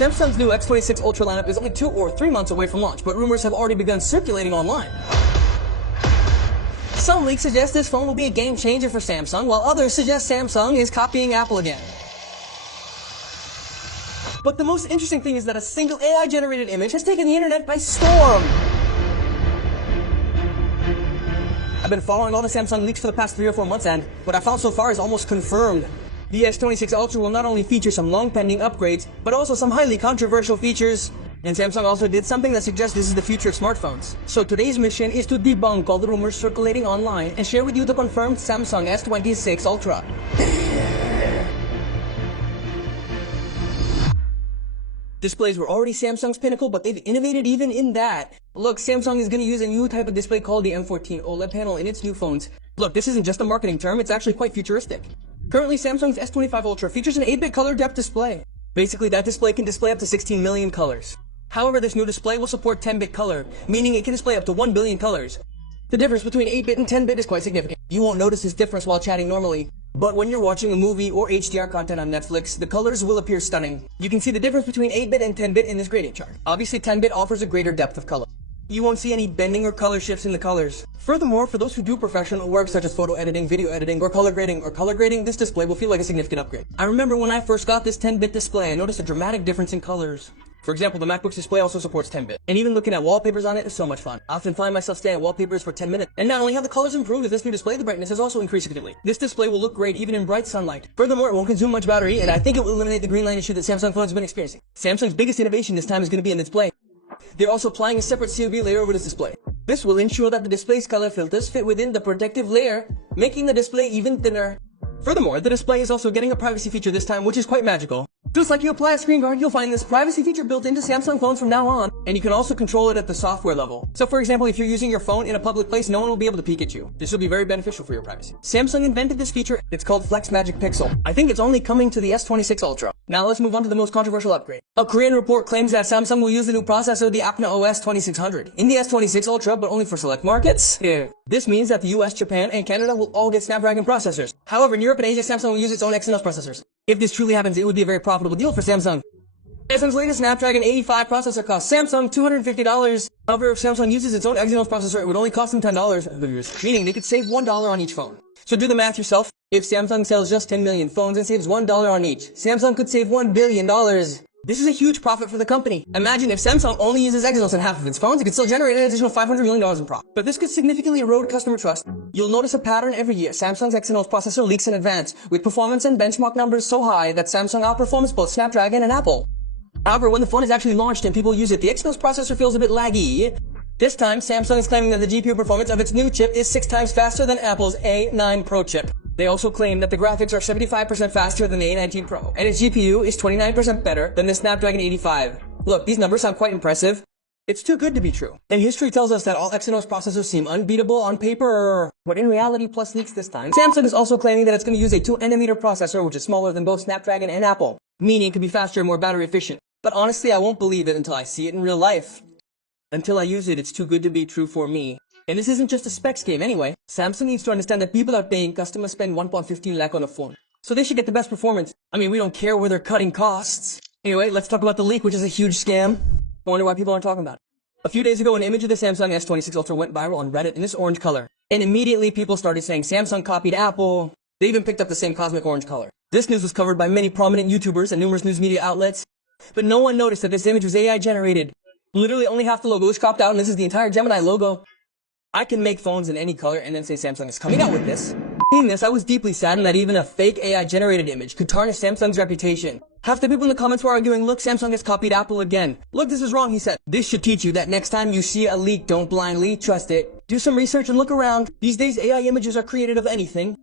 Samsung's new S26 Ultra lineup is only 2 or 3 months away from launch, but rumors have already begun circulating online. Some leaks suggest this phone will be a game changer for Samsung, while others suggest Samsung is copying Apple again. But the most interesting thing is that a single AI-generated image has taken the internet by storm. I've been following all the Samsung leaks for the past 3 or 4 months, and what I found so far is almost confirmed. The S26 Ultra will not only feature some long-pending upgrades, but also some highly controversial features. And Samsung also did something that suggests this is the future of smartphones. So today's mission is to debunk all the rumors circulating online and share with you the confirmed Samsung S26 Ultra. Displays were already Samsung's pinnacle, but they've innovated even in that. Look, Samsung is going to use a new type of display called the M14 OLED panel in its new phones. Look, this isn't just a marketing term, it's actually quite futuristic. Currently, Samsung's S25 Ultra features an 8-bit color depth display. Basically, that display can display up to 16 million colors. However, this new display will support 10-bit color, meaning it can display up to 1 billion colors. The difference between 8-bit and 10-bit is quite significant. You won't notice this difference while chatting normally, but when you're watching a movie or HDR content on Netflix, the colors will appear stunning. You can see the difference between 8-bit and 10-bit in this gradient chart. Obviously, 10-bit offers a greater depth of color. You won't see any bending or color shifts in the colors. Furthermore, for those who do professional work such as photo editing, video editing, or color grading, this display will feel like a significant upgrade. I remember when I first got this 10-bit display, I noticed a dramatic difference in colors. For example, the MacBook's display also supports 10-bit, and even looking at wallpapers on it is so much fun. I often find myself staring at wallpapers for 10 minutes, and not only have the colors improved with this new display, the brightness has also increased significantly. This display will look great even in bright sunlight. Furthermore, it won't consume much battery, and I think it will eliminate the green line issue that Samsung phones have been experiencing. Samsung's biggest innovation this time is going to be in the display. They're also applying a separate COB layer over this display. This will ensure that the display's color filters fit within the protective layer, making the display even thinner. Furthermore, the display is also getting a privacy feature this time, which is quite magical. Just like you apply a screen guard, you'll find this privacy feature built into Samsung phones from now on, and you can also control it at the software level. So for example, if you're using your phone in a public place, no one will be able to peek at you. This will be very beneficial for your privacy. Samsung invented this feature. It's called Flex Magic Pixel. I think it's only coming to the S26 Ultra. Now let's move on to the most controversial upgrade. A Korean report claims that Samsung will use the new processor, the Apna OS 2600, in the S26 Ultra, but only for select markets. This means that the US, Japan, and Canada will all get Snapdragon processors. However, in Europe and Asia, Samsung will use its own Exynos processors. If this truly happens, it would be a very profitable deal for Samsung. Samsung's latest Snapdragon 85 processor costs Samsung $250. However, if Samsung uses its own Exynos processor, it would only cost them $10, meaning they could save $1 on each phone. So do the math yourself. If Samsung sells just 10 million phones and saves $1 on each, Samsung could save $1 billion. This is a huge profit for the company. Imagine if Samsung only uses Exynos in half of its phones, it could still generate an additional $500 million in profit. But this could significantly erode customer trust. You'll notice a pattern every year. Samsung's Exynos processor leaks in advance, with performance and benchmark numbers so high that Samsung outperforms both Snapdragon and Apple. However, when the phone is actually launched and people use it, the Exynos processor feels a bit laggy. This time, Samsung is claiming that the GPU performance of its new chip is 6 times faster than Apple's A9 Pro chip. They also claim that the graphics are 75% faster than the A19 Pro, and its GPU is 29% better than the Snapdragon 85. Look, these numbers sound quite impressive. It's too good to be true. And history tells us that all Exynos processors seem unbeatable on paper, but in reality, plus leaks this time. Samsung is also claiming that it's going to use a 2nm processor, which is smaller than both Snapdragon and Apple, meaning it could be faster and more battery efficient. But honestly, I won't believe it until I see it in real life. Until I use it, it's too good to be true for me. And this isn't just a specs game anyway. Samsung needs to understand that people are paying customers spend 1.15 lakh on a phone. So they should get the best performance. I mean, we don't care where they're cutting costs. Anyway, let's talk about the leak, which is a huge scam. I wonder why people aren't talking about it. A few days ago, an image of the Samsung S26 Ultra went viral on Reddit in this orange color. And immediately people started saying Samsung copied Apple. They even picked up the same cosmic orange color. This news was covered by many prominent YouTubers and numerous news media outlets. But no one noticed that this image was AI generated. Literally only half the logo is cropped out, and this is the entire Gemini logo. I can make phones in any color and then say Samsung is coming out with this. Seeing this, I was deeply saddened that even a fake AI-generated image could tarnish Samsung's reputation. Half the people in the comments were arguing, look, Samsung has copied Apple again. Look, this is wrong, he said. This should teach you that next time you see a leak, don't blindly trust it. Do some research and look around. These days, AI images are created of anything.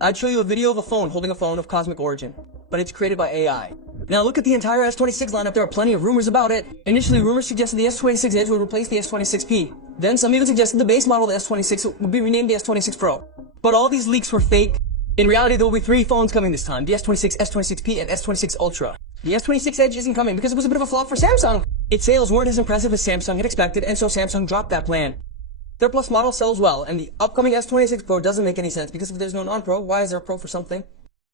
I'd show you a video of a phone holding a phone of cosmic origin, but it's created by AI. Now look at the entire S26 lineup, there are plenty of rumors about it. Initially, rumors suggested the S26 Edge would replace the S26P. Then some even suggested the base model of the S26 would be renamed the S26 Pro. But all these leaks were fake. In reality, there will be 3 phones coming this time, the S26, S26P, and S26 Ultra. The S26 Edge isn't coming because it was a bit of a flop for Samsung. Its sales weren't as impressive as Samsung had expected, and so Samsung dropped that plan. Their Plus model sells well, and the upcoming S26 Pro doesn't make any sense because if there's no non-Pro, why is there a Pro for something?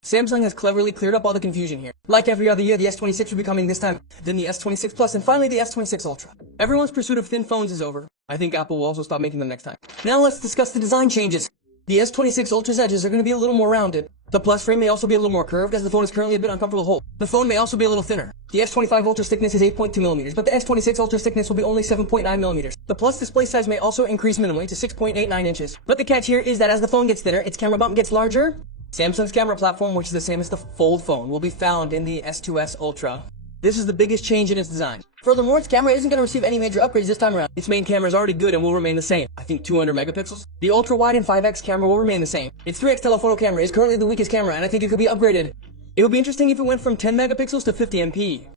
Samsung has cleverly cleared up all the confusion here. Like every other year, the S26 will be coming this time, then the S26 Plus, and finally the S26 Ultra. Everyone's pursuit of thin phones is over. I think Apple will also stop making them next time. Now let's discuss the design changes. The S26 Ultra's edges are going to be a little more rounded. The Plus frame may also be a little more curved, as the phone is currently a bit uncomfortable to hold. The phone may also be a little thinner. The S25 Ultra's thickness is 8.2mm, but the S26 Ultra's thickness will be only 7.9mm. The Plus display size may also increase minimally to 6.89 inches. But the catch here is that as the phone gets thinner, its camera bump gets larger. Samsung's camera platform, which is the same as the Fold phone, will be found in the S2S Ultra. This is the biggest change in its design. Furthermore, its camera isn't going to receive any major upgrades this time around. Its main camera is already good and will remain the same. I think 200 megapixels. The ultra-wide and 5x camera will remain the same. Its 3x telephoto camera is currently the weakest camera, and I think it could be upgraded. It would be interesting if it went from 10 megapixels to 50 MP.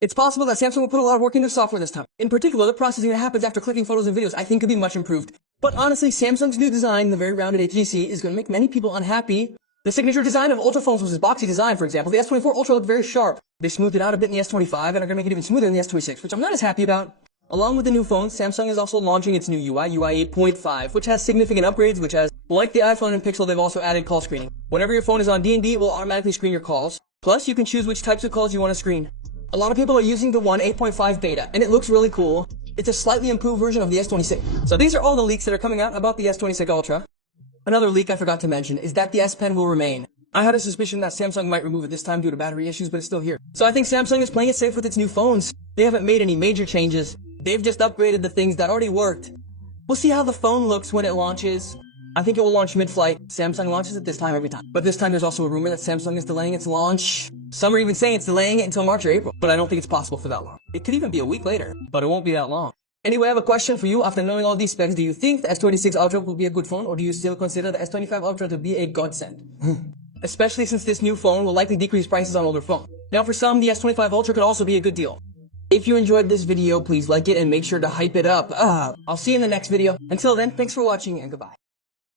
It's possible that Samsung will put a lot of work into software this time. In particular, the processing that happens after clicking photos and videos I think could be much improved. But honestly, Samsung's new design, the very rounded HTC, is going to make many people unhappy. The signature design of Ultra phones was its boxy design, for example. The S24 Ultra looked very sharp. They smoothed it out a bit in the S25 and are going to make it even smoother in the S26, which I'm not as happy about. Along with the new phones, Samsung is also launching its new UI 8.5, which has significant upgrades, which has, like the iPhone and Pixel, they've also added call screening. Whenever your phone is on D&D, it will automatically screen your calls. Plus, you can choose which types of calls you want to screen. A lot of people are using the One 8.5 beta, and it looks really cool. It's a slightly improved version of the S26. So these are all the leaks that are coming out about the S26 Ultra. Another leak I forgot to mention is that the S Pen will remain. I had a suspicion that Samsung might remove it this time due to battery issues, but it's still here. So I think Samsung is playing it safe with its new phones. They haven't made any major changes. They've just upgraded the things that already worked. We'll see how the phone looks when it launches. I think it will launch mid-flight. Samsung launches it this time every time. But this time there's also a rumor that Samsung is delaying its launch. Some are even saying it's delaying it until March or April, but I don't think it's possible for that long. It could even be a week later, but it won't be that long. Anyway, I have a question for you. After knowing all these specs, do you think the S26 Ultra will be a good phone, or do you still consider the S25 Ultra to be a godsend? Especially since this new phone will likely decrease prices on older phones. Now for some, the S25 Ultra could also be a good deal. If you enjoyed this video, please like it and make sure to hype it up. I'll see you in the next video. Until then, thanks for watching and goodbye.